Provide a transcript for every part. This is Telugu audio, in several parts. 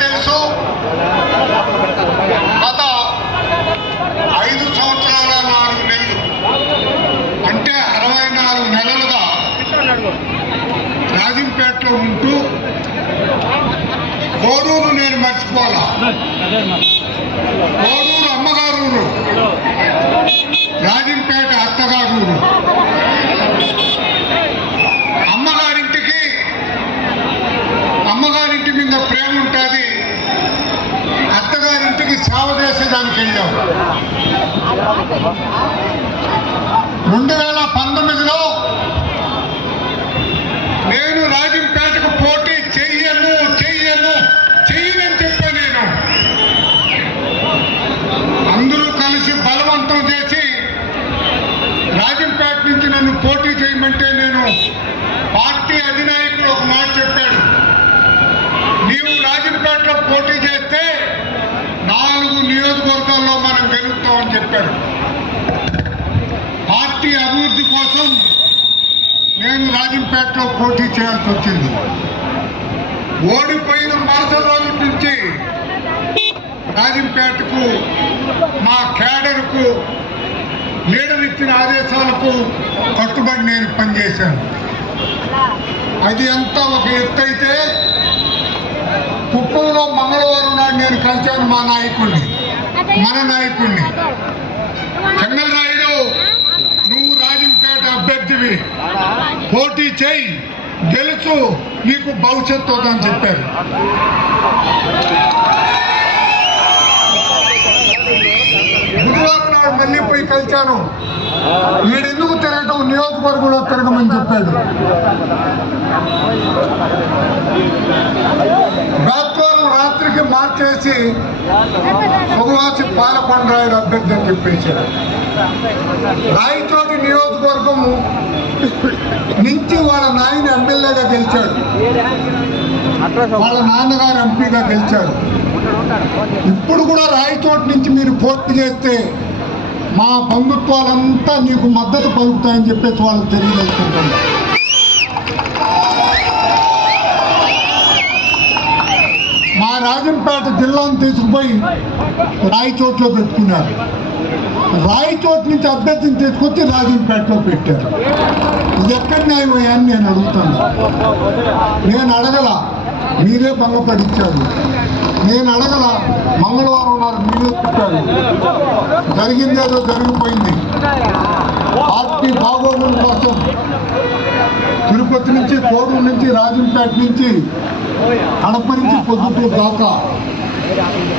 తెలుసు గత 5 సంవత్సరాల 4 నెలలు అంటే 64 నెలలుగా రాజంపేటలో ఉంటూ కోడూరు నేను మర్చిపోవాలా. కోడూరు అమ్మగారు ఊరు, రాజంపేట అత్తగారు ఊరు. అమ్మగారింటి మీద ప్రేమ ఉంటుంది, అత్తగారింటికి సేవ చేసేదానికి వెళ్ళాం. 2019లో నేను రాజంపేటకు పోటీ చెయ్యనని చెప్పా. నేను అందరూ కలిసి బలవంతం చేసి రాజంపేట నుంచి నన్ను పోటీ చేయమంటే నేను పార్టీ అధినాయకుడు ఒక మాట చెప్పాడు, నీవు రాజంపేటలో పోటీ చేస్తే 4 నియోజకవర్గాల్లో మనం గెలుస్తామని చెప్పారు. పార్టీ అభివృద్ధి కోసం నేను రాజంపేటలో పోటీ చేయాల్సి వచ్చింది. ఓడిపోయిన మరుసటి రోజు నుంచి రాజంపేటకు మా క్యాడర్కు లీడర్ ఇచ్చిన ఆదేశాలకు కట్టుబడి నేను పనిచేశాను. అది అంతా ఒక ఎత్తు అయితే, కుప్పంలో మంగళవారం నాడు నేను కలిశాను మన నాయకుడిని. చెంగల్రాయుడు, నువ్వు రాజంపేట అభ్యర్థివి, పోటీ చేయి, గెలుచు, నీకు భవిష్యత్తు అవుతుందని చెప్పారు. బుధవారం నాడు మళ్ళీ పోయి కలిశాను. వీడెందుకు తిరగటం, నియోజకవర్గంలో తిరగమని చెప్పాడు. రాత్రికి మార్చేసి సుభాసి పాలకొండరాయుడు అభ్యర్థి అని చెప్పేశాడు. రాయచోటి నియోజకవర్గం నుంచి వాళ్ళ నాయన ఎమ్మెల్యేగా గెలిచాడు, వాళ్ళ నాన్నగారు ఎంపీగా గెలిచాడు. ఇప్పుడు కూడా రాయచోటి నుంచి మీరు పోటీ చేస్తే మా బంధుత్వాలంతా నీకు మద్దతు పలుకుతాయని చెప్పేసి వాళ్ళకి తెలియజేసుకుంటున్నారు. మా రాజంపేట జిల్లాను తీసుకుపోయి రాయచోట్లో పెట్టుకున్నారు. రాయచోటు నుంచి అభ్యర్థిని తీసుకొచ్చి రాజంపేటలో పెట్టారు. ఇది ఎక్కడ న్యాయం అని నేను అడుగుతాను. నేను అడగల, మీరే భంగపడిచ్చారు. నేను అడగల, మంగళవారం నాడు మీరే చెప్పారు. జరిగిందేదో జరిగిపోయింది. పార్టీ బాగోగుల కోసం తిరుపతి నుంచి, కోడూరు నుంచి, రాజంపేట నుంచి, కడప నుంచి పొద్దుటూరు దాకా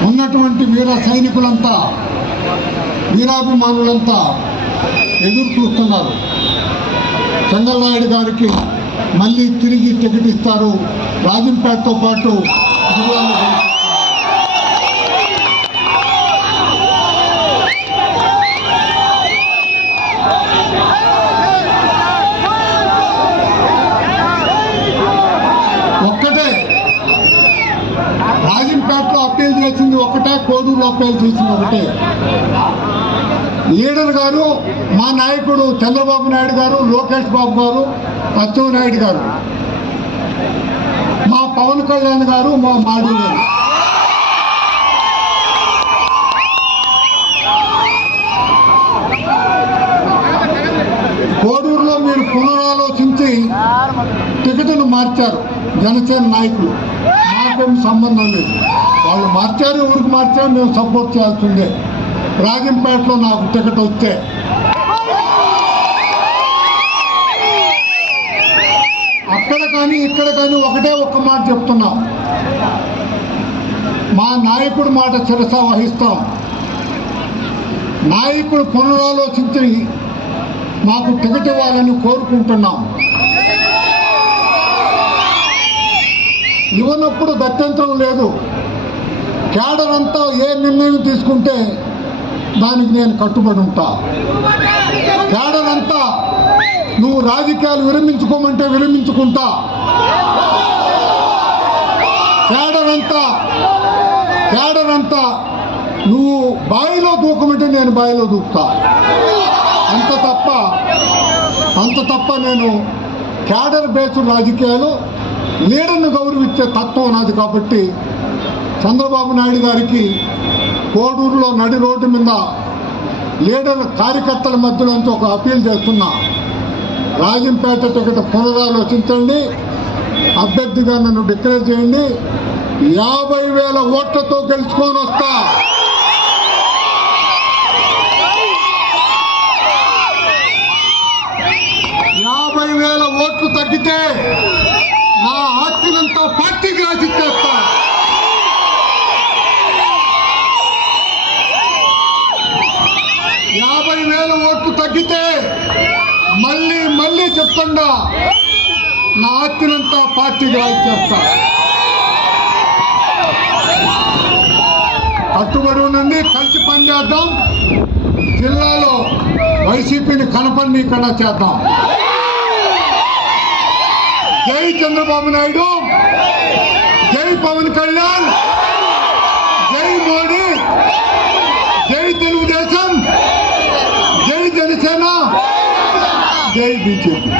ఉన్నటువంటి వీర సైనికులంతా, వీరాభిమానులంతా ఎదురు చూస్తున్నారు. చెంగల్రాయుడు గారికి మళ్ళీ తిరిగి టికెట్ ఇస్తారు, రాజంపేటతో పాటు జిల్లాలో ఒక్కటే. రాజంపేటలో అప్పీల్ చేసింది ఒకటే, కోడూరులో అప్పీల్ చేసింది ఒకటే. లీడర్ గారు, మా నాయకుడు చంద్రబాబు నాయుడు గారు, లోకేష్ బాబు గారు, అచ్చెన్నాయుడు గారు, మా పవన్ కళ్యాణ్ గారు, మా మాడి గారు. కోడూరులో మీరు పునరాలోచించి టికెట్ను మార్చారు జనసేన నాయకులు. మాకేం సంబంధం లేదు, వాళ్ళు మార్చారు, ఊరికి మార్చారు, మేము సపోర్ట్ చేయాల్సిందే. రాజంపేటలో నాకు టికెట్ వస్తే అక్కడ కానీ ఇక్కడ కానీ ఒకటే ఒక్క మాట చెప్తున్నాం, మా నాయకుడి మాట శిరస వహిస్తాం. నాయకుడు పునరాలోచించి మాకు టికెట్ ఇవ్వాలని కోరుకుంటున్నాం. ఇవ్వనప్పుడు గత్యంతరం లేదు. క్యాడర్ అంతా ఏ నిర్ణయం తీసుకుంటే దానికి నేను కట్టుబడి ఉంటా. క్యాడర్ అంతా నువ్వు రాజకీయాలు విరమించుకోమంటే విరమించుకుంటా. క్యాడర్ అంతా నువ్వు బావిలో దూకమంటే నేను బావిలో దూకుతా. అంత తప్ప నేను క్యాడర్ బేస్డ్ రాజకీయాలు, లీడర్ను గౌరవించే తత్వం నాది. కాబట్టి చంద్రబాబు నాయుడు గారికి కోడూరులో నడి రోడ్డు మీద లీడర్ కార్యకర్తల మధ్యలోంచి ఒక అప్పీల్ చేస్తున్నా. రాజంపేట టికెట్ పునరాలోచించండి, అభ్యర్థిగా నన్ను డిక్లేర్ చేయండి. 50,000 ఓట్లతో గెలుచుకొని వస్తా. 50,000 ఓట్లు తగ్గితే నా ఆస్తినంతా పార్టీకి రాసిచ్చేస్తా. 50,000 ఓట్లు తగ్గితే మళ్ళీ చెప్తుండా నా ఆస్తినంతా పార్టీకి రాసిచ్చేస్తా. కట్టుబడి ఉండండి, కలిసి పనిచేద్దాం. జిల్లాలో వైసీపీని కనపడనీయకుండా చేద్దాం. జై చంద్రబాబు నాయుడు, జై పవన్ కళ్యాణ్, జై మోడీ, జై తెలుగుదేశం, జై జనసేన, జై బీజేపీ.